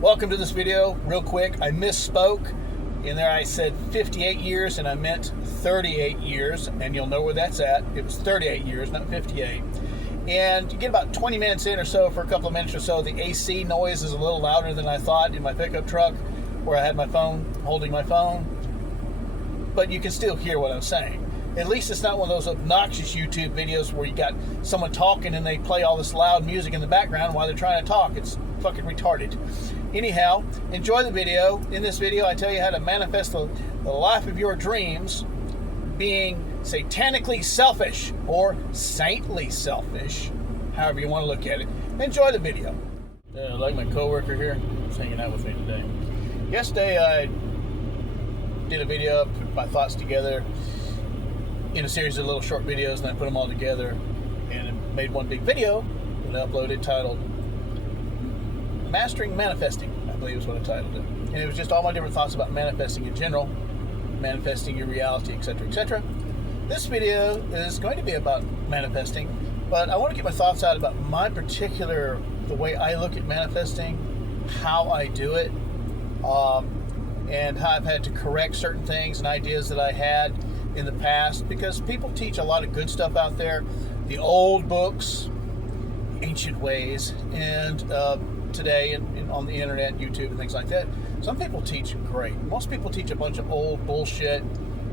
Welcome to this video. Real quick, I misspoke. In there I said 58 years and I meant 38 years, and you'll know where that's at. It was 38 years, not 58. And you get about 20 minutes in or so, for a couple of minutes or so, the AC noise is a little louder than I thought in my pickup truck where I had my phone, holding my phone. But you can still hear what I'm saying. At least it's not one of those obnoxious YouTube videos where you got someone talking and they play all this loud music in the background while they're trying to talk. It's fucking retarded. Anyhow, enjoy the video. In this video, I tell you how to manifest the life of your dreams being satanically selfish or saintly selfish, however you want to look at it. Enjoy the video. Like my coworker here, he's hanging out with me today. Yesterday, I did a video, put my thoughts together in a series of little short videos, and I put them all together and made one big video that I uploaded titled Mastering Manifesting, I believe is what I titled it. And it was just all my different thoughts about manifesting in general, manifesting your reality, etc., etc. This video is going to be about manifesting, but I want to get my thoughts out about my particular, the way I look at manifesting, how I do it, and how I've had to correct certain things and ideas that I had in the past, because people teach a lot of good stuff out there, the old books, ancient ways, and today and on the internet, YouTube, and things like that. Some people teach great. Most people teach a bunch of old bullshit,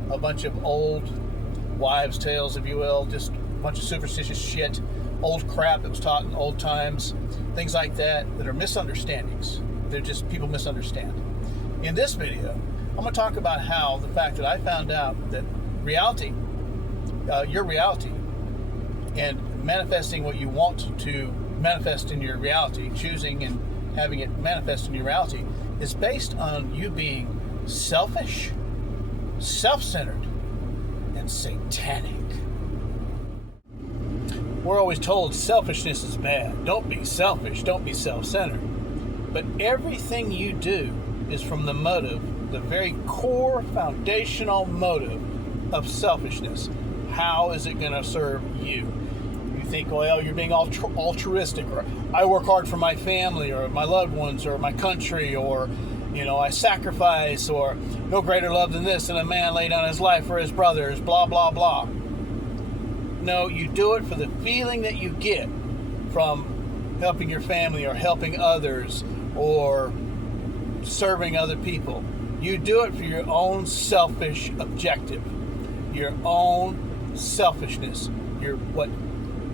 a bunch of old wives' tales, if you will, just a bunch of superstitious shit, old crap that was taught in old times, things like that are misunderstandings. They're just, people misunderstand. In this video, I'm going to talk about how the fact that I found out that reality, your reality, and manifesting what you want to manifest in your reality, choosing and having it manifest in your reality, is based on you being selfish, self-centered, and satanic. We're always told selfishness is bad. Don't be selfish. Don't be self-centered. But everything you do is from the motive, the very core foundational motive of selfishness. How is it going to serve you? You think, well, you're being altruistic, or I work hard for my family or my loved ones or my country, or, you know, I sacrifice, or no greater love than this, than a man lay down his life for his brothers, blah, blah, blah. No, you do it for the feeling that you get from helping your family or helping others or serving other people. You do it for your own selfish objective, your own selfishness, what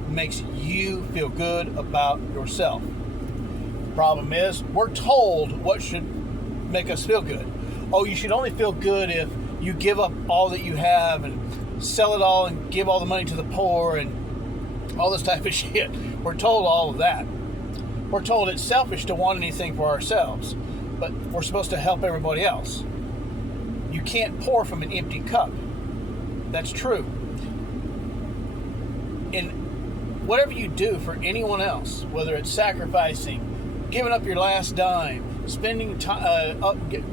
makes you feel good about yourself. The problem is, we're told what should make us feel good. Oh, you should only feel good if you give up all that you have and sell it all and give all the money to the poor and all this type of shit. We're told all of that. We're told it's selfish to want anything for ourselves, but we're supposed to help everybody else. You can't pour from an empty cup. That's true. And whatever you do for anyone else, whether it's sacrificing, giving up your last dime, spending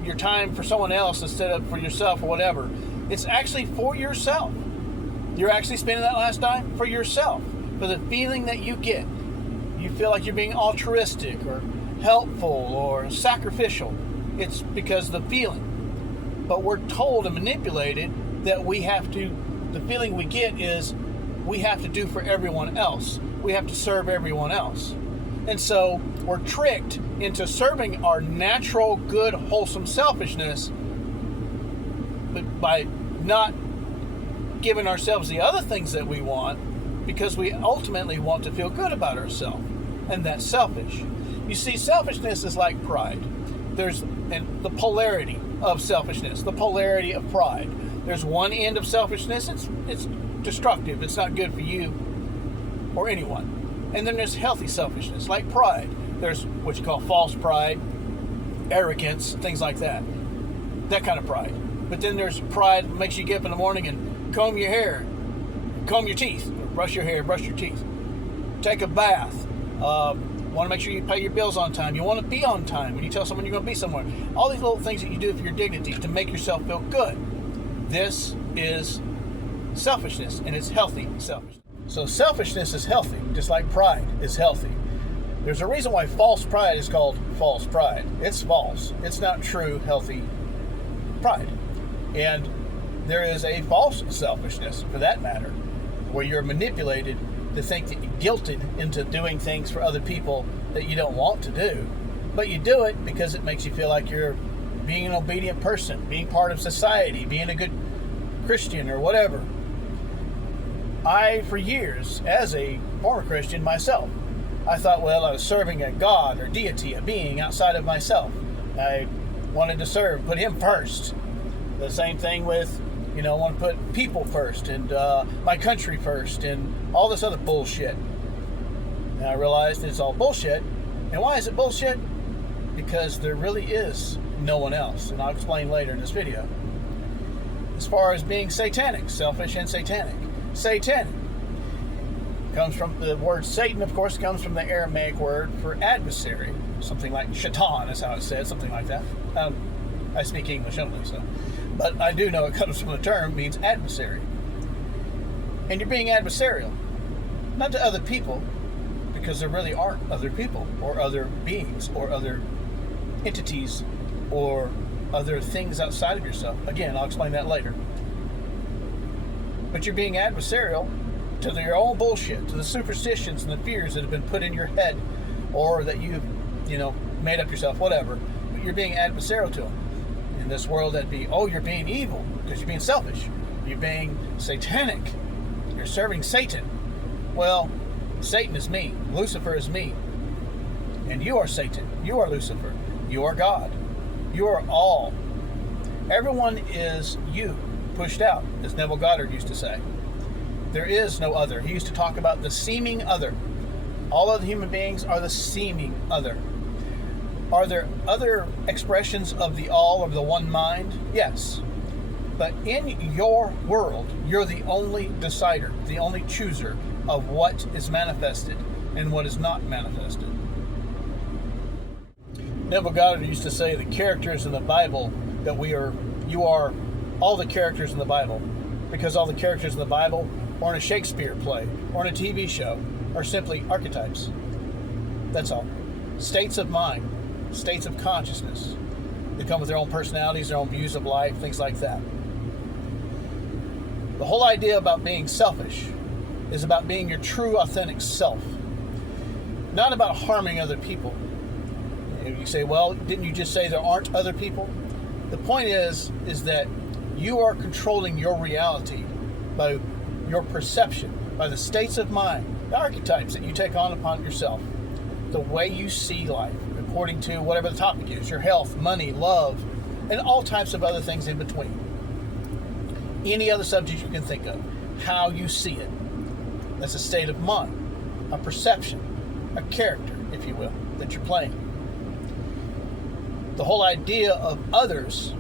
your time for someone else instead of for yourself or whatever, it's actually for yourself. You're actually spending that last dime for yourself, for the feeling that you get. You feel like you're being altruistic or helpful or sacrificial. It's because of the feeling. But we're told and manipulated that the feeling we get is we have to do for everyone else. We have to serve everyone else. And so we're tricked into serving our natural, good, wholesome selfishness, but by not giving ourselves the other things that we want, because we ultimately want to feel good about ourselves. And that's selfish. You see, selfishness is like pride. There's the polarity of selfishness, the polarity of pride. There's one end of selfishness, it's destructive, it's not good for you or anyone. And then there's healthy selfishness, like pride. There's what you call false pride, arrogance, things like that. That kind of pride. But then there's pride that makes you get up in the morning and comb your hair, comb your teeth, brush your hair, brush your teeth, take a bath, want to make sure you pay your bills on time. You want to be on time when you tell someone you're going to be somewhere. All these little things that you do for your dignity to make yourself feel good. This is selfishness, and it's healthy selfishness. So selfishness is healthy, just like pride is healthy. There's a reason why false pride is called false pride. It's false. It's not true, healthy pride. And there is a false selfishness, for that matter, where you're manipulated to think that you're guilted into doing things for other people that you don't want to do. But you do it because it makes you feel like you're being an obedient person, being part of society, being a good Christian or whatever. I, for years, as a former Christian myself, I thought, well, I was serving a God or deity, a being outside of myself. I wanted to serve, put him first. The same thing with, I want to put people first and my country first and all this other bullshit. And I realized it's all bullshit. And why is it bullshit? Because there really is no one else. And I'll explain later in this video. As far as being satanic, selfish and satanic. Satanic comes from the word Satan, of course, comes from the Aramaic word for adversary. Something like shaitan is how it's said, something like that. I speak English only, so. But I do know it comes from the term, means adversary. And you're being adversarial. Not to other people, because there really aren't other people, or other beings, or other entities, or other things outside of yourself. Again, I'll explain that later. But you're being adversarial to your own bullshit, to the superstitions and the fears that have been put in your head, or that you've, made up yourself, whatever. But you're being adversarial to them. In this world, that'd be, you're being evil because you're being selfish. You're being satanic. You're serving Satan. Well, Satan is me. Lucifer is me. And you are Satan. You are Lucifer. You are God. You are all. Everyone is you, pushed out, as Neville Goddard used to say. There is no other. He used to talk about the seeming other. All other human beings are the seeming other. Are there other expressions of the all, of the one mind? Yes. But in your world, you're the only decider, the only chooser of what is manifested and what is not manifested. Neville Goddard used to say the characters in the Bible that you are all the characters in the Bible, because all the characters in the Bible or in a Shakespeare play or in a TV show are simply archetypes. That's all. States of mind. States of consciousness. They come with their own personalities, their own views of life, things like that. The whole idea about being selfish is about being your true, authentic self. Not about harming other people. You say, well, didn't you just say there aren't other people? The point is that you are controlling your reality by your perception, by the states of mind, the archetypes that you take on upon yourself, the way you see life, according to whatever the topic is, your health, money, love, and all types of other things in between. Any other subject you can think of, how you see it. That's a state of mind, a perception, a character, if you will, that you're playing. The whole idea of others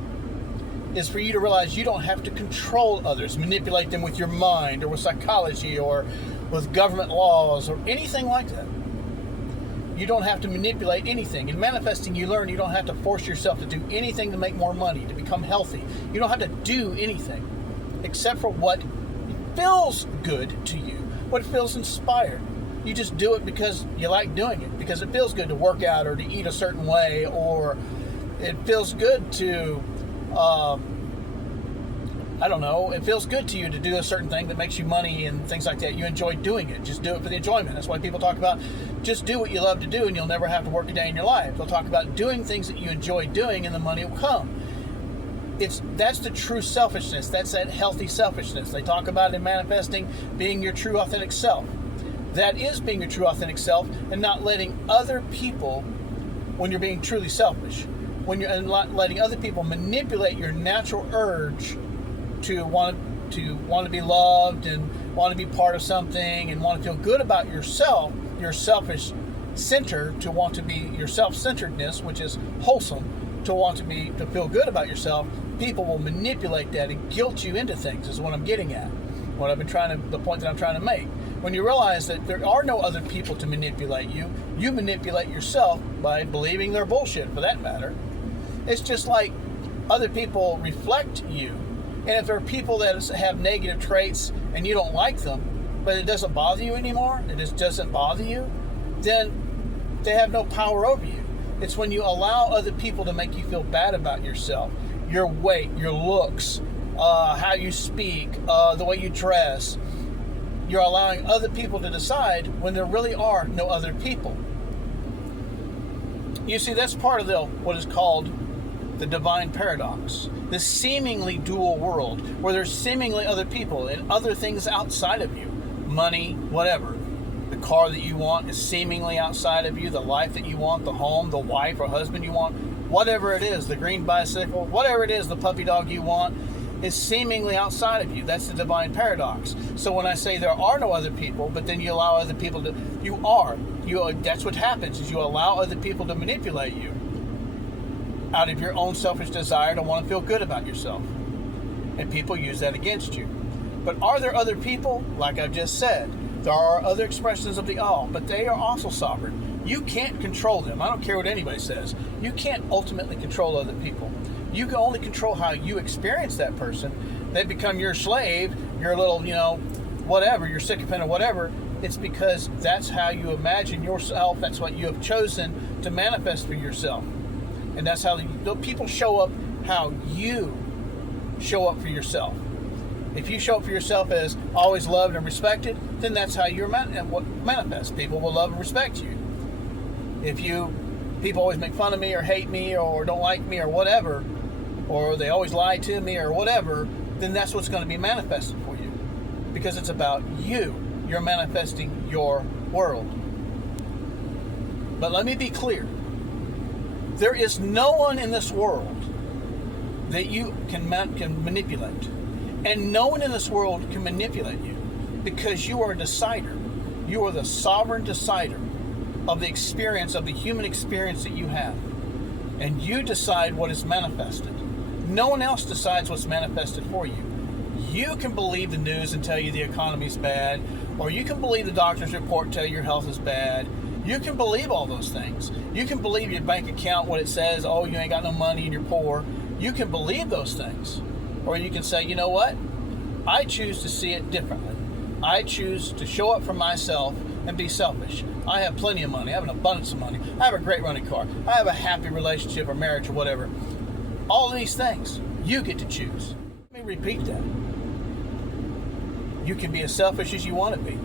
is for you to realize you don't have to control others, manipulate them with your mind or with psychology or with government laws or anything like that. You don't have to manipulate anything. In manifesting, you learn you don't have to force yourself to do anything to make more money, to become healthy. You don't have to do anything except for what feels good to you, what feels inspired. You just do it because you like doing it, because it feels good to work out or to eat a certain way, or it feels good to, it feels good to you to do a certain thing that makes you money and things like that. You enjoy doing it. Just do it for the enjoyment. That's why people talk about just do what you love to do and you'll never have to work a day in your life. They'll talk about doing things that you enjoy doing and the money will come. That's the true selfishness. That's that healthy selfishness. They talk about it in manifesting, being your true authentic self. That is being your true authentic self and not letting other people, when you're being truly selfish, when you're not letting other people manipulate your natural urge to want to be loved and want to be part of something and want to feel good about yourself, your selfish center, to want to be your self-centeredness, which is wholesome, to feel good about yourself. People will manipulate that and guilt you into things, is what I'm getting at. The point that I'm trying to make. When you realize that there are no other people to manipulate you, you manipulate yourself by believing their bullshit, for that matter. It's just like other people reflect you. And if there are people that have negative traits and you don't like them, but it doesn't bother you anymore, it just doesn't bother you, then They have no power over you. It's when you allow other people to make you feel bad about yourself, your weight, your looks, how you speak, the way you dress. You're allowing other people to decide when there really are no other people. You see, that's part of what is called the divine paradox. This seemingly dual world where there's seemingly other people and other things outside of you. Money, whatever. The car that you want is seemingly outside of you. The life that you want, the home, the wife or husband you want, whatever it is, the green bicycle, whatever it is, the puppy dog you want, is seemingly outside of you. That's the divine paradox. So when I say there are no other people, but then you allow other people to, that's what happens, is you allow other people to manipulate you out of your own selfish desire to want to feel good about yourself. And people use that against you. But are there other people? Like I've just said, there are other expressions of the all, but they are also sovereign. You can't control them. I don't care what anybody says. You can't ultimately control other people. You can only control how you experience that person. They become your slave, your little, whatever, your sycophant or whatever. It's because that's how you imagine yourself. That's what you have chosen to manifest for yourself. And that's how people show up, how you show up for yourself. If you show up for yourself as always loved and respected, then that's how you're manifest. People will love and respect you. If people always make fun of me or hate me or don't like me or whatever, or they always lie to me or whatever, then that's what's going to be manifested for you. Because it's about you. You're manifesting your world. But let me be clear. There is no one in this world that you can manipulate. And no one in this world can manipulate you because you are a decider. You are the sovereign decider of the experience, of the human experience that you have. And you decide what is manifested. No one else decides what's manifested for you. You can believe the news and tell you the economy's bad, or you can believe the doctor's report and tell you your health is bad. You can believe all those things. You can believe your bank account, what it says, oh, you ain't got no money and you're poor. You can believe those things. Or you can say, you know what? I choose to see it differently. I choose to show up for myself and be selfish. I have plenty of money. I have an abundance of money. I have a great running car. I have a happy relationship or marriage or whatever. All of these things, you get to choose. Let me repeat that. You can be as selfish as you want to be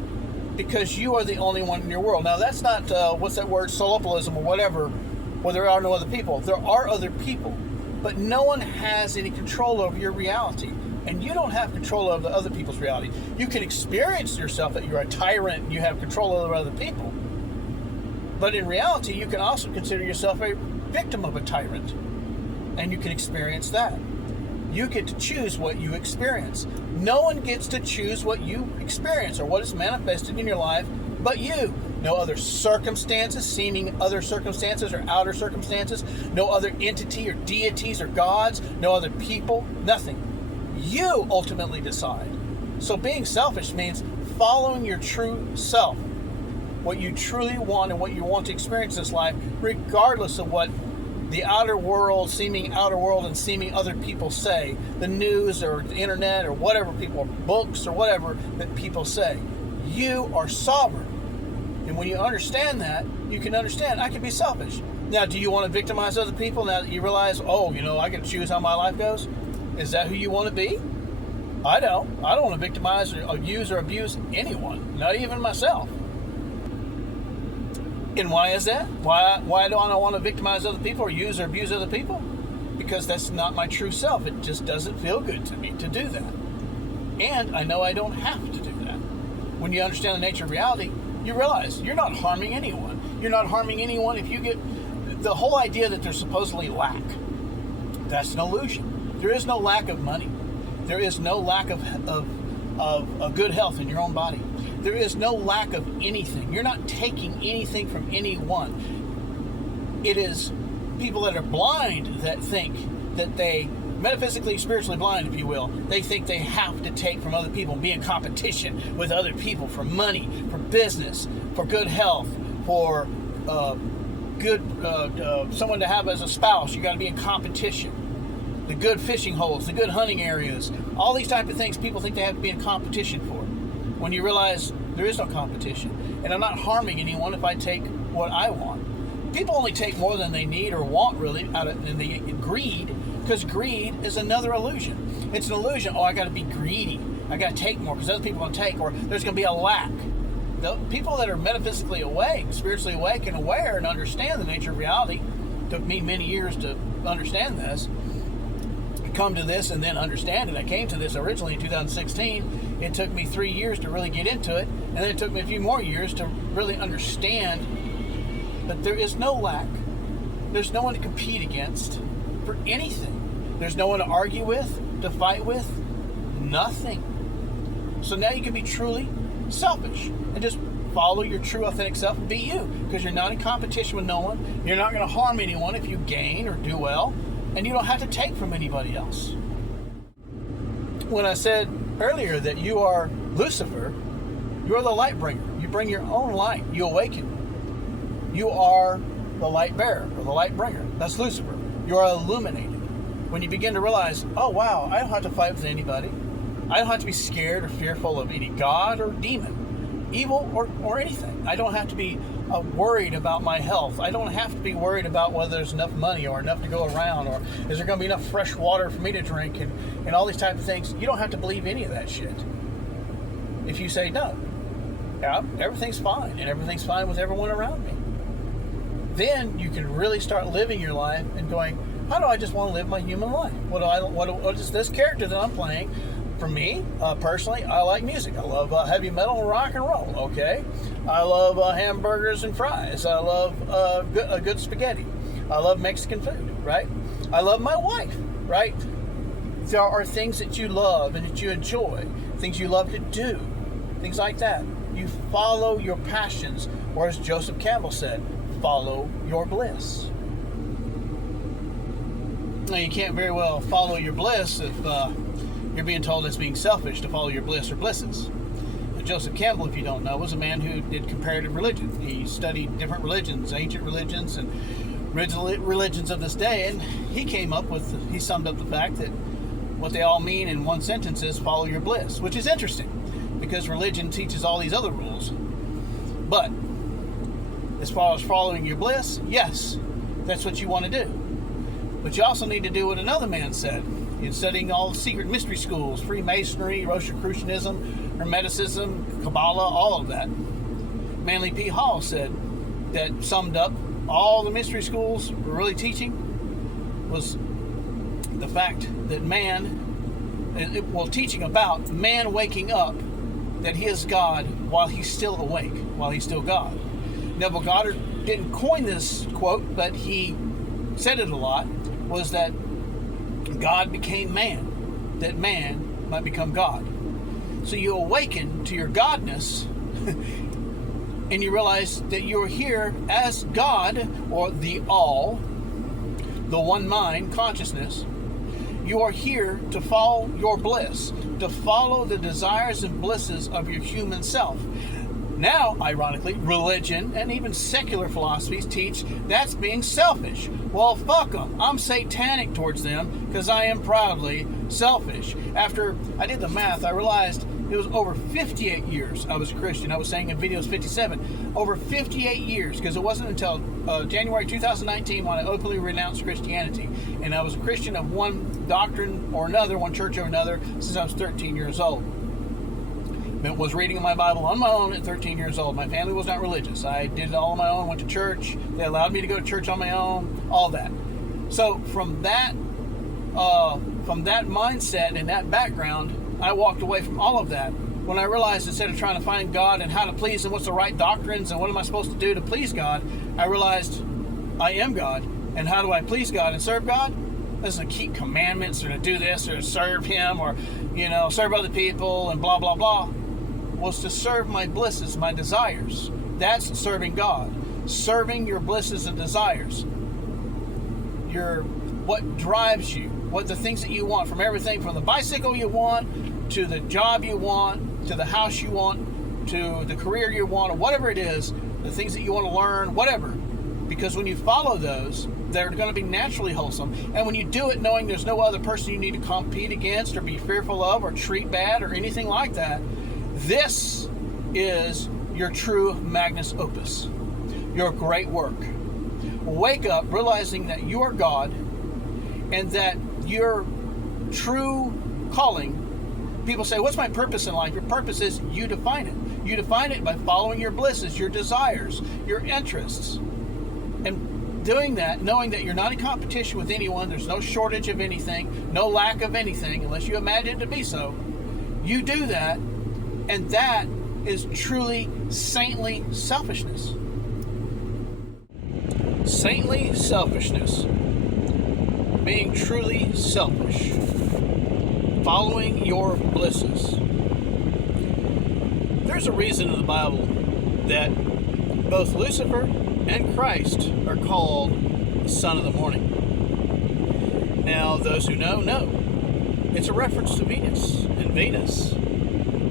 because you are the only one in your world. Now, that's not, what's that word, solopolism or whatever, where there are no other people. There are other people. But no one has any control over your reality. And you don't have control over other people's reality. You can experience yourself that you're a tyrant and you have control over other people. But in reality, you can also consider yourself a victim of a tyrant. And you can experience that. You get to choose what you experience. No one gets to choose what you experience or what is manifested in your life but you. No other circumstances, seeming other circumstances or outer circumstances. No other entity or deities or gods. No other people. Nothing. You ultimately decide. So being selfish means following your true self. What you truly want and what you want to experience in this life, regardless of what the outer world, seeming outer world and seeming other people say. The news or the internet or whatever people, books or whatever that people say. You are sovereign. And when you understand that, you can understand, I can be selfish. Now, do you want to victimize other people now that you realize, I can choose how my life goes? Is that who you want to be? I don't. I don't want to victimize or use or abuse anyone, not even myself. And why is that? Why do I not want to victimize other people or use or abuse other people? Because that's not my true self. It just doesn't feel good to me to do that. And I know I don't have to do that. When you understand the nature of reality, you realize you're not harming anyone. You're not harming anyone if you get the whole idea that there's supposedly lack. That's an illusion. There is no lack of money. There is no lack of good health in your own body. There is no lack of anything. You're not taking anything from anyone. It is people that are blind that think that they, metaphysically, spiritually blind, if you will, they think they have to take from other people and be in competition with other people for money, for business, for good health, for someone to have as a spouse. You got to be in competition. The good fishing holes, the good hunting areas, all these type of things people think they have to be in competition for. When you realize there is no competition. And I'm not harming anyone if I take what I want. People only take more than they need or want, really, out of greed, because greed is another illusion. It's an illusion. Oh, I got to be greedy. I got to take more because other people are going to take, or there's going to be a lack. The people that are metaphysically awake, spiritually awake and aware and understand the nature of reality, took me many years to understand this, come to this and then understand it. I came to this originally in 2016. It took me 3 years to really get into it, and then it took me a few more years to really understand. But there is no lack. There's no one to compete against for anything. There's no one to argue with, to fight with, nothing. So now you can be truly selfish and just follow your true authentic self and be you, because you're not in competition with no one. You're not going to harm anyone if you gain or do well, and you don't have to take from anybody else. When I said earlier that you are Lucifer, you are the light bringer. You bring your own light. You awaken. You are the light bearer or the light bringer. That's Lucifer. You are illuminated. When you begin to realize, oh wow, I don't have to fight with anybody. I don't have to be scared or fearful of any god or demon, evil or anything. I don't have to be worried about my health. I don't have to be worried about whether there's enough money or enough to go around, or is there going to be enough fresh water for me to drink, and all these type of things. You don't have to believe any of that shit. If you say no, yeah, everything's fine, and everything's fine with everyone around me, then you can really start living your life and going, how do I just want to live my human life? What is this character that I'm playing? For me, personally, I like music. I love heavy metal and rock and roll, okay? I love hamburgers and fries. I love good spaghetti. I love Mexican food, right? I love my wife, right? There are things that you love and that you enjoy, things you love to do, things like that. You follow your passions, or as Joseph Campbell said, follow your bliss. Now, you can't very well follow your bliss if you're being told it's being selfish to follow your bliss or blisses. Joseph Campbell, if you don't know, was a man who did comparative religion. He studied different religions, ancient religions and religions of this day, and he summed up the fact that what they all mean in one sentence is follow your bliss, which is interesting because religion teaches all these other rules. But as far as following your bliss, yes, that's what you want to do. But you also need to do what another man said. In studying all the secret mystery schools, Freemasonry, Rosicrucianism, Hermeticism, Kabbalah, all of that. Manly P. Hall said that summed up all the mystery schools were really teaching was the fact that teaching about man waking up, that he is God while he's still awake, while he's still God. Neville Goddard didn't coin this quote, but he said it a lot, was that God became man, that man might become God. So you awaken to your godness and you realize that you're here as God, or the all, the one mind consciousness. You are here to follow your bliss, to follow the desires and blisses of your human self. Now, ironically, religion and even secular philosophies teach that's being selfish. Well, fuck them. I'm satanic towards them because I am proudly selfish. After I did the math, I realized it was over 58 years I was a Christian. I was saying in videos 57. Over 58 years, because it wasn't until January 2019 when I openly renounced Christianity. And I was a Christian of one doctrine or another, one church or another, since I was 13 years old. I was reading my Bible on my own at 13 years old. My family was not religious. I did it all on my own, went to church. They allowed me to go to church on my own, all that. So from that mindset and that background, I walked away from all of that when I realized instead of trying to find God and how to please Him, what's the right doctrines and what am I supposed to do to please God, I realized I am God. And how do I please God and serve God? Doesn't keep commandments or to do this or to serve Him or, serve other people and blah, blah, blah. Was to serve my blisses, my desires. That's serving God. Serving your blisses and desires. What drives you, what the things that you want, from everything from the bicycle you want, to the job you want, to the house you want, to the career you want, or whatever it is, the things that you want to learn, whatever. Because when you follow those, they're going to be naturally wholesome. And when you do it knowing there's no other person you need to compete against or be fearful of or treat bad or anything like that, this is your true magnus opus, your great work. Wake up realizing that you are God and that your true calling, people say, what's my purpose in life? Your purpose is, you define it. You define it by following your blisses, your desires, your interests. And doing that, knowing that you're not in competition with anyone, there's no shortage of anything, no lack of anything, unless you imagine it to be so. You do that, and that is truly saintly selfishness. Saintly selfishness. Being truly selfish. Following your blisses. There's a reason in the Bible that both Lucifer and Christ are called the son of the morning. Now, those who know. It's a reference to Venus. And Venus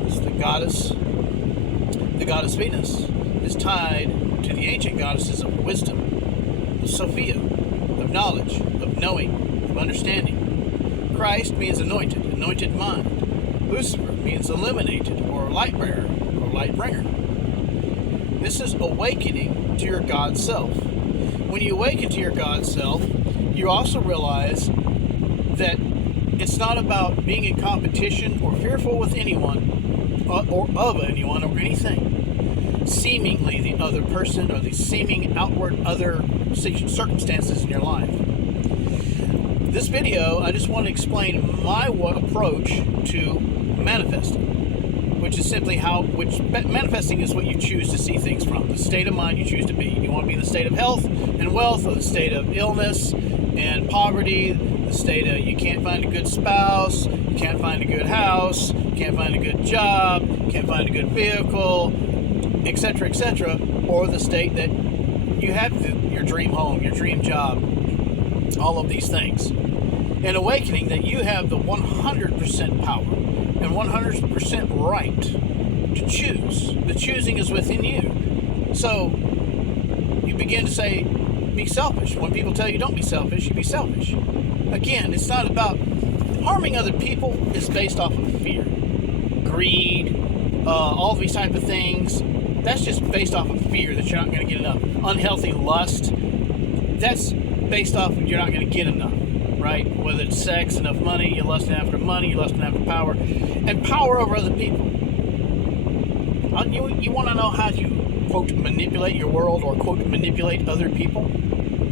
is the goddess. The goddess Venus is tied to the ancient goddesses of wisdom, of Sophia, of knowledge, of knowing, of understanding. Christ means anointed mind. Lucifer means illuminated, or light bearer, or light bringer. This is awakening to your God self. When you awaken to your God self, you also realize that it's not about being in competition or fearful with anyone, or of anyone or anything. Seemingly the other person or the seeming outward other circumstances in your life. This video, I just want to explain my approach to manifesting, which is simply manifesting is what you choose to see things from, the state of mind you choose to be. You want to be in the state of health and wealth, or the state of illness and poverty, the state of you can't find a good spouse, you can't find a good house, you can't find a good job, you can't find a good vehicle, etc., or the state that you have your dream home, your dream job, all of these things. And awakening that you have the 100% power and 100% right to choose. The choosing is within you. So you begin to say, be selfish. When people tell you don't be selfish, you be selfish. Again, it's not about harming other people. It's based off of fear, greed, all these type of things. That's just based off of fear that you're not going to get enough. Unhealthy lust, that's based off of you're not going to get enough, right? Whether it's sex, enough money, you're lusting after money, you're lusting after power, and power over other people. You want to know how to, quote, manipulate your world, or, quote, manipulate other people,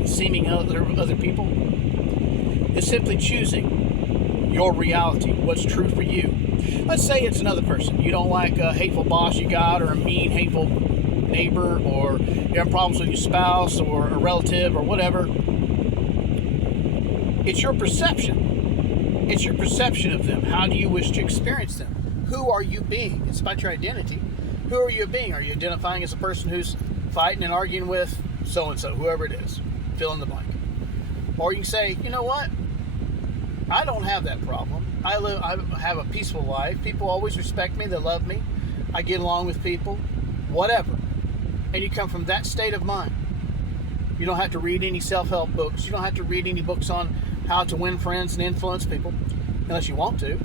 seeming other people? It's simply choosing your reality, what's true for you. Let's say it's another person. You don't like a hateful boss you got, or a mean, hateful neighbor, or you're having problems with your spouse, or a relative, or whatever. It's your perception. It's your perception of them. How do you wish to experience them? Who are you being? It's about your identity. Who are you being? Are you identifying as a person who's fighting and arguing with so-and-so, whoever it is? Fill in the blank. Or you can say, you know what? I don't have that problem. I have a peaceful life. People always respect me. They love me. I get along with people. Whatever. And you come from that state of mind. You don't have to read any self-help books. You don't have to read any books on how to win friends and influence people, unless you want to.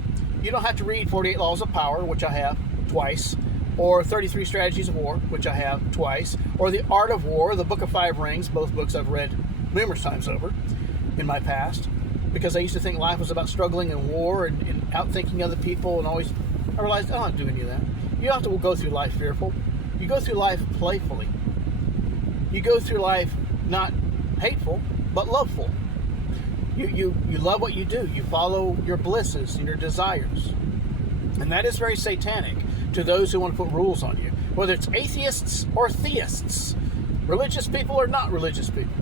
You don't have to read 48 Laws of Power, which I have twice, or 33 Strategies of War, which I have twice, or The Art of War, the Book of Five Rings, both books I've read numerous times over in my past, because I used to think life was about struggling in war and outthinking other people, and I realized I don't have to do any of that. You don't have to go through life fearful. You go through life playfully. You go through life not hateful, but loveful. You love what you do. You follow your blisses and your desires. And that is very satanic to those who want to put rules on you. Whether it's atheists or theists, religious people or not religious people,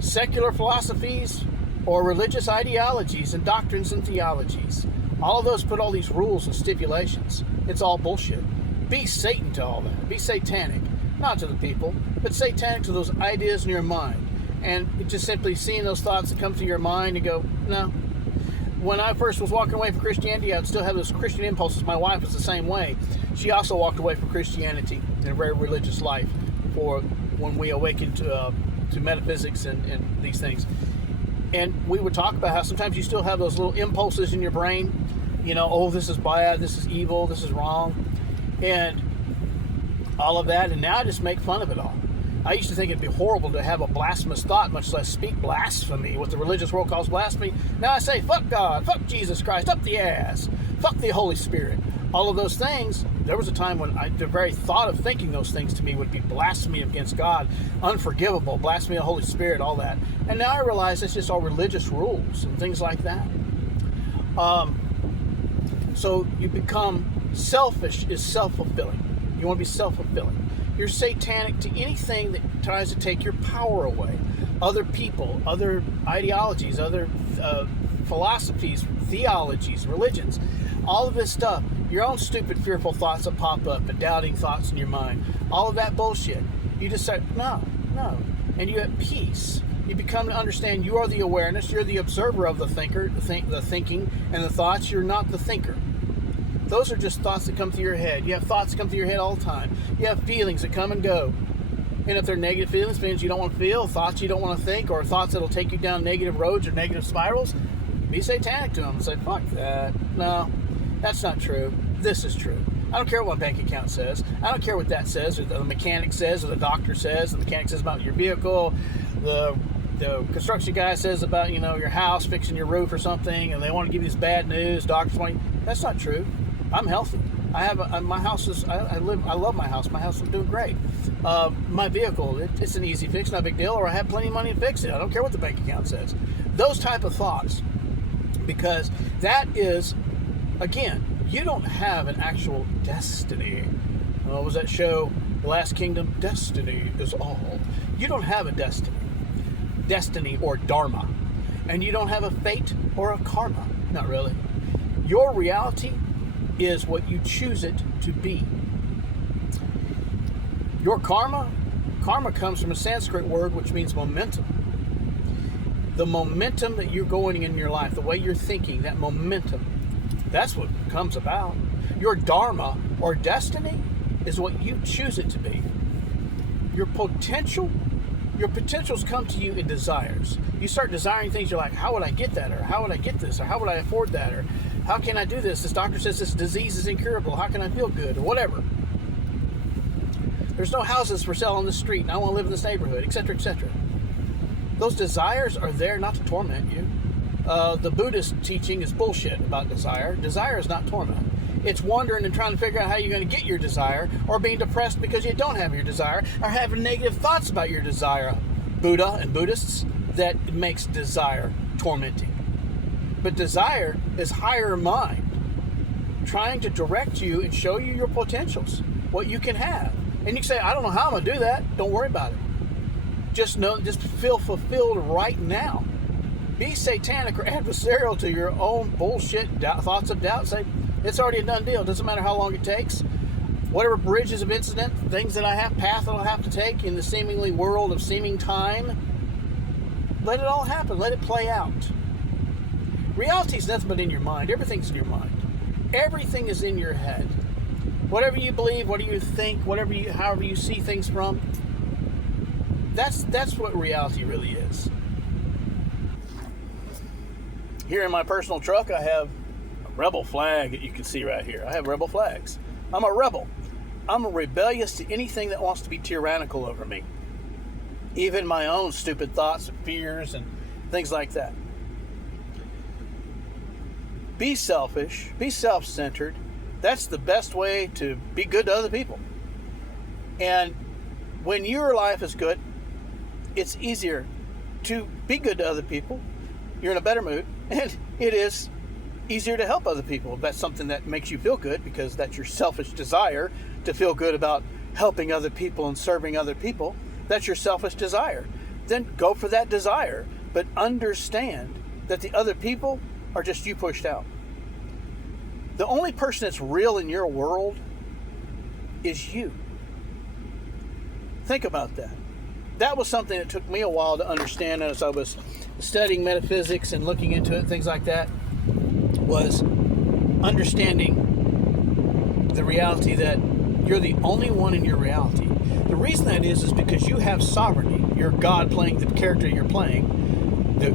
secular philosophies or religious ideologies and doctrines and theologies. All of those put all these rules and stipulations. It's all bullshit. Be Satan to all that. Be satanic. Not to the people, but satanic to those ideas in your mind. And just simply seeing those thoughts that come to your mind and go, no. When I first was walking away from Christianity, I'd still have those Christian impulses. My wife was the same way. She also walked away from Christianity in a very religious life for when we awakened to metaphysics and these things. And we would talk about how sometimes you still have those little impulses in your brain, oh, this is bad, this is evil, this is wrong, and all of that. And now I just make fun of it all. I used to think it'd be horrible to have a blasphemous thought, much less speak blasphemy, what the religious world calls blasphemy. Now I say, fuck God, fuck Jesus Christ, up the ass, fuck the Holy Spirit. All of those things, there was a time when the very thought of thinking those things to me would be blasphemy against God, unforgivable, blasphemy of the Holy Spirit, all that. And now I realize it's just all religious rules and things like that. So you become selfish is self-fulfilling. You want to be self-fulfilling. You're satanic to anything that tries to take your power away. Other people, other ideologies, other philosophies, theologies, religions, all of this stuff, your own stupid, fearful thoughts that pop up and doubting thoughts in your mind, all of that bullshit. You just say, no. And you at peace. You become to understand you are the awareness, you're the observer of the thinker, the thinking, and the thoughts. You're not the thinker. Those are just thoughts that come through your head. You have thoughts that come through your head all the time. You have feelings that come and go. And if they're negative feelings, means you don't want to feel, thoughts you don't want to think, or thoughts that'll take you down negative roads or negative spirals, be satanic to them and say, fuck that. No, that's not true. This is true. I don't care what my bank account says. I don't care what that says, or the mechanic says, or the doctor says. The mechanic says about your vehicle. The construction guy says about, your house, fixing your roof or something, and they want to give you this bad news. Doctors want you. That's not true. I'm healthy. I have my house is. I love my house. My house is doing great. My vehicle, it's an easy fix, not a big deal. Or I have plenty of money to fix it. I don't care what the bank account says. Those type of thoughts, because that is, again, you don't have an actual destiny. What was that show, The Last Kingdom? Destiny is all. You don't have a destiny or dharma, and you don't have a fate or a karma. Not really. Your reality is what you choose it to be. Your karma comes from a Sanskrit word which means momentum. The momentum that you're going in your life, the way you're thinking, that momentum, that's what comes about. Your dharma or destiny is what you choose it to be. Your potentials come to you in desires. You start desiring things, you're like, how would I get that? Or how would I get this? Or how would I afford that? Or how can I do this? This doctor says this disease is incurable. How can I feel good? Or whatever. There's no houses for sale on the street, and I want to live in this neighborhood, etc., etc. Those desires are there not to torment you. The Buddhist teaching is bullshit about desire. Desire is not torment. It's wondering and trying to figure out how you're going to get your desire, or being depressed because you don't have your desire, or having negative thoughts about your desire. Buddha and Buddhists, that makes desire tormenting. But desire is higher mind, trying to direct you and show you your potentials, what you can have. And you can say, I don't know how I'm going to do that. Don't worry about it. Just feel fulfilled right now. Be satanic or adversarial to your own bullshit thoughts of doubt. Say, it's already a done deal. Doesn't matter how long it takes. Whatever bridges of incident, things that I have, path that I'll have to take in the seemingly world of seeming time, let it all happen. Let it play out. Reality is nothing but in your mind. Everything's in your mind. Everything is in your head. Whatever you believe, whatever you think, however you see things from, that's what reality really is. Here in my personal truck, I have a rebel flag that you can see right here. I have rebel flags. I'm a rebel. I'm rebellious to anything that wants to be tyrannical over me. Even my own stupid thoughts and fears and things like that. Be selfish. Be self-centered. That's the best way to be good to other people. And when your life is good, it's easier to be good to other people. You're in a better mood. And it is easier to help other people. That's something that makes you feel good, because that's your selfish desire to feel good about helping other people and serving other people. That's your selfish desire. Then go for that desire. But understand that the other people are just you pushed out. The only person that's real in your world is you. Think about that. That was something that took me a while to understand as I was studying metaphysics and looking into it, things like that, was understanding the reality that you're the only one in your reality. The reason that is because you have sovereignty. You're God playing the character you're playing,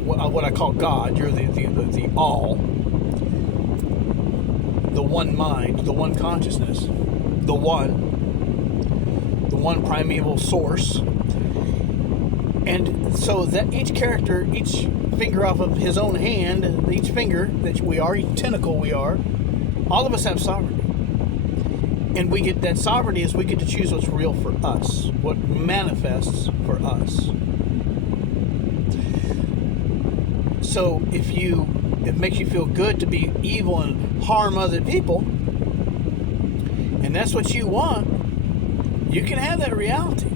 what I call God. You're the all, the one mind, the one consciousness, the one one primeval source. And so that each character, each finger off of his own hand, each finger that we are, each tentacle we are, all of us have sovereignty. And we get that sovereignty is we get to choose what's real for us, what manifests for us. So if it makes you feel good to be evil and harm other people, and that's what you want, you can have that reality.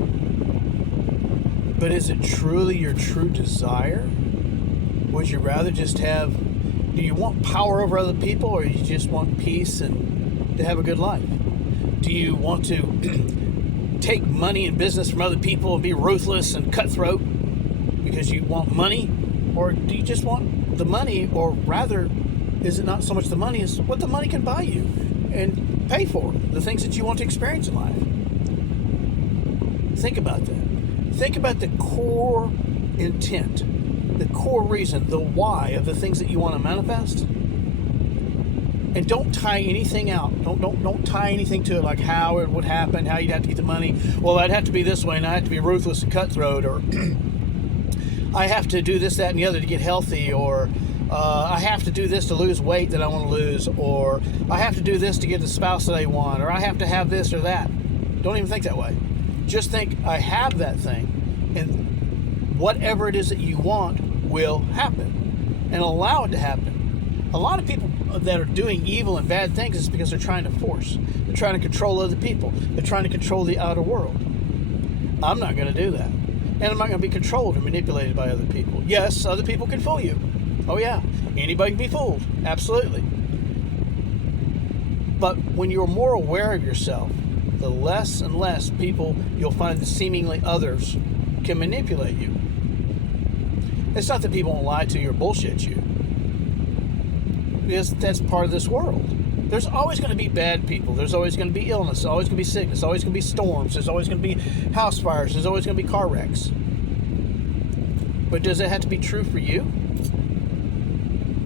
But is it truly your true desire? Would you rather just do you want power over other people, or you just want peace and to have a good life? Do you want to take money and business from other people and be ruthless and cutthroat because you want money? Or do you just want the money, or rather, is it not so much the money as what the money can buy you and pay for, the things that you want to experience in life? Think about that. Think about the core intent, the core reason, the why of the things that you want to manifest. And don't tie anything out. Don't tie anything to it, like how it would happen, how you'd have to get the money. Well, I'd have to be this way, and I have to be ruthless and cutthroat, or I have to do this, that, and the other to get healthy, or I have to do this to lose weight that I want to lose, or I have to do this to get the spouse that I want, or I have to have this or that. Don't even think that way. Just think, I have that thing, and whatever it is that you want will happen, and allow it to happen. A lot of people that are doing evil and bad things is because they're trying to force. They're trying to control other people. They're trying to control the outer world. I'm not going to do that. And I'm not going to be controlled or manipulated by other people. Yes, other people can fool you. Oh yeah, anybody can be fooled. Absolutely. But when you're more aware of yourself, the less and less people you'll find that seemingly others can manipulate you. It's not that people won't lie to you or bullshit you, because that's part of this world. There's always going to be bad people. There's always going to be illness. There's always going to be sickness. There's always going to be storms. There's always going to be house fires. There's always going to be car wrecks. But does it have to be true for you?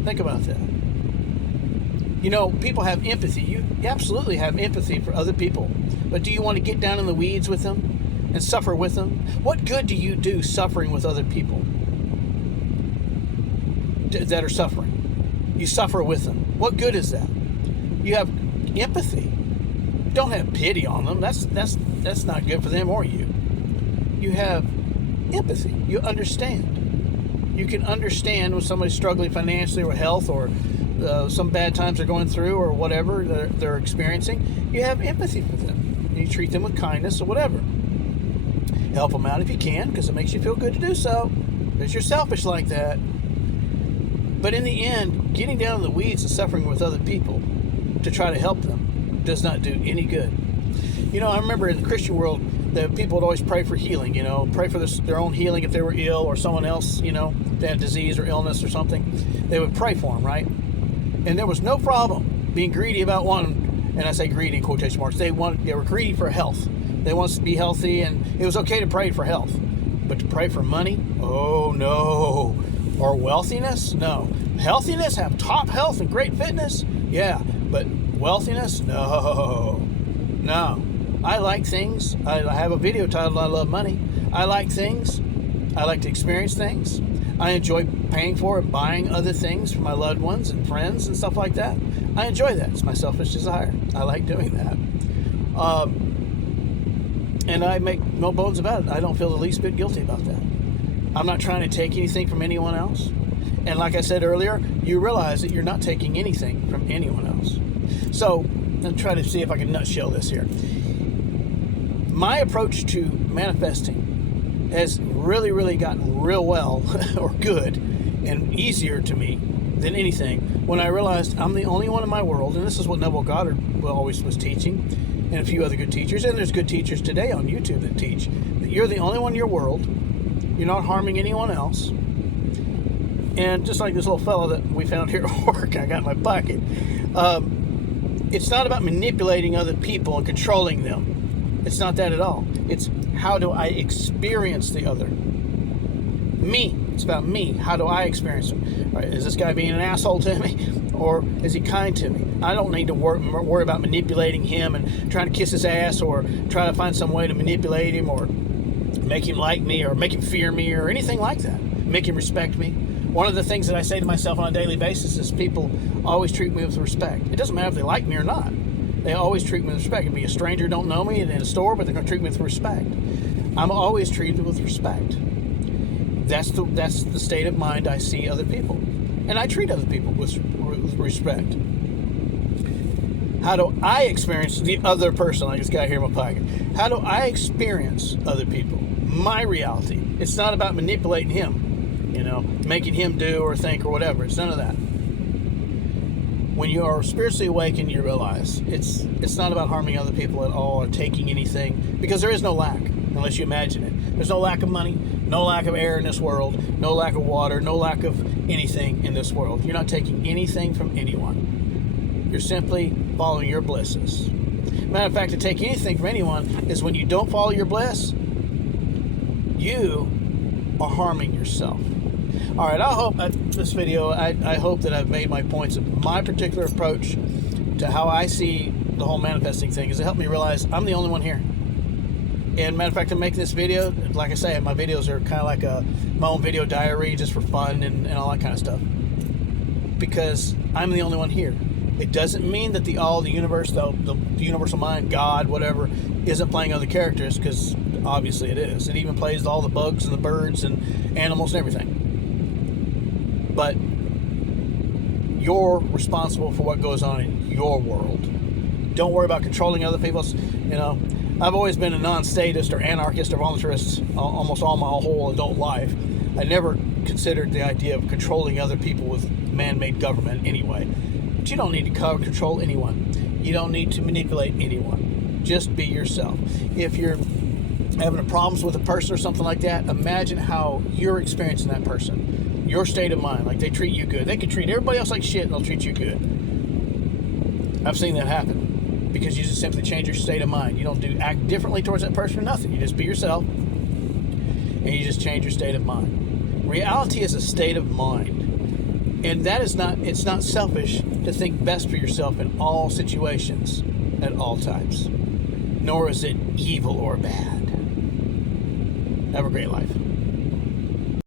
Think about that. You know, people have empathy. You absolutely have empathy for other people. But do you want to get down in the weeds with them and suffer with them? What good do you do suffering with other people that are suffering? You suffer with them. What good is that? You have empathy. Don't have pity on them. That's not good for them or you. You have empathy. You understand. You can understand when somebody's struggling financially or health, or some bad times they're going through, or whatever they're experiencing. You have empathy for them. You treat them with kindness or whatever. Help them out if you can, because it makes you feel good to do so, because you're selfish like that. But in the end, getting down in the weeds and suffering with other people to try to help them does not do any good. You know, I remember in the Christian world that people would always pray for healing, you know, pray for their own healing if they were ill, or someone else, you know, they had disease or illness or something. They would pray for them, right? And there was no problem being greedy about one, and I say greedy in quotation marks. They were greedy for health. They wanted to be healthy, and it was okay to pray for health. But to pray for money? Oh, no. Or wealthiness? No. Healthiness? Have top health and great fitness? Yeah. But wealthiness? No. No. I like things. I have a video titled I Love Money. I like things. I like to experience things. I enjoy paying for and buying other things for my loved ones and friends and stuff like that. I enjoy that. It's my selfish desire. I like doing that. And I make no bones about it. I don't feel the least bit guilty about that. I'm not trying to take anything from anyone else. And like I said earlier, you realize that you're not taking anything from anyone else. So, I'll try to see if I can nutshell this here. My approach to manifesting has really, really gotten real well, or good, and easier to me than anything when I realized I'm the only one in my world, and this is what Neville Goddard always was teaching, and a few other good teachers, and there's good teachers today on YouTube that teach, that you're the only one in your world, you're not harming anyone else. And just like this little fellow that we found here at work, I got in my pocket, it's not about manipulating other people and controlling them. It's not that at all. It's how do I experience the other? Me. It's about me. How do I experience him? Right? Is this guy being an asshole to me, or is he kind to me? I don't need to worry about manipulating him and trying to kiss his ass, or try to find some way to manipulate him, or make him like me, or make him fear me, or anything like that. Make him respect me. One of the things that I say to myself on a daily basis is people always treat me with respect. It doesn't matter if they like me or not. They always treat me with respect. It can be a stranger who don't know me in a store, but they're going to treat me with respect. I'm always treated with respect. That's the state of mind I see other people. And I treat other people with respect. How do I experience the other person, like this guy here in my pocket? How do I experience other people? My reality. It's not about manipulating him, making him do or think or whatever. It's none of that. When you are spiritually awakened, you realize it's not about harming other people at all or taking anything, because there is no lack unless you imagine it. There's no lack of money, no lack of air in this world, no lack of water, no lack of anything in this world. You're not taking anything from anyone. You're simply following your blisses. Matter of fact, to take anything from anyone is when you don't follow your bliss, you are harming yourself. All right, I hope this video, I hope that I've made my points of my particular approach to how I see the whole manifesting thing, is it helped me realize I'm the only one here. And matter of fact, I'm making this video, like I say, my videos are kind of like my own video diary, just for fun and all that kind of stuff. Because I'm the only one here. It doesn't mean that the universe, the universal mind, God, whatever, isn't playing other characters, because obviously it is. It even plays all the bugs and the birds and animals and everything. But you're responsible for what goes on in your world. Don't worry about controlling other people's, I've always been a non-statist or anarchist or voluntarist almost all my whole adult life. I never considered the idea of controlling other people with man-made government anyway. But you don't need to control anyone. You don't need to manipulate anyone. Just be yourself. If you're having problems with a person or something like that, imagine how you're experiencing that person. Your state of mind, like they treat you good. They could treat everybody else like shit and they'll treat you good. I've seen that happen. Because you just simply change your state of mind. You don't act differently towards that person or nothing. You just be yourself, and you just change your state of mind. Reality is a state of mind, and it's not selfish to think best for yourself in all situations, at all times. Nor is it evil or bad. Have a great life.